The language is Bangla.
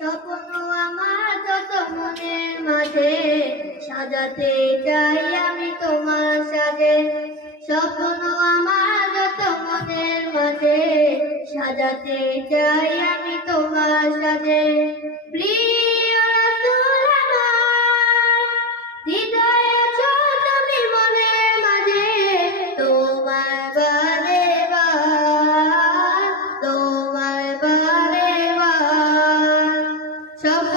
স্বপ্ন আমার যত মনের মাঝে সাজাতে চাই আমি তোমার সাথে। স্বপ্ন আমার যত মনের মাঝে সাজাতে চাই আমি তোমার সাথে। প্রিয় রাসূল আমার, হৃদয়ে আছো তুমি মনের মাঝে, তোমার বারে বার, তোমার বারে বার। স্বপ্ন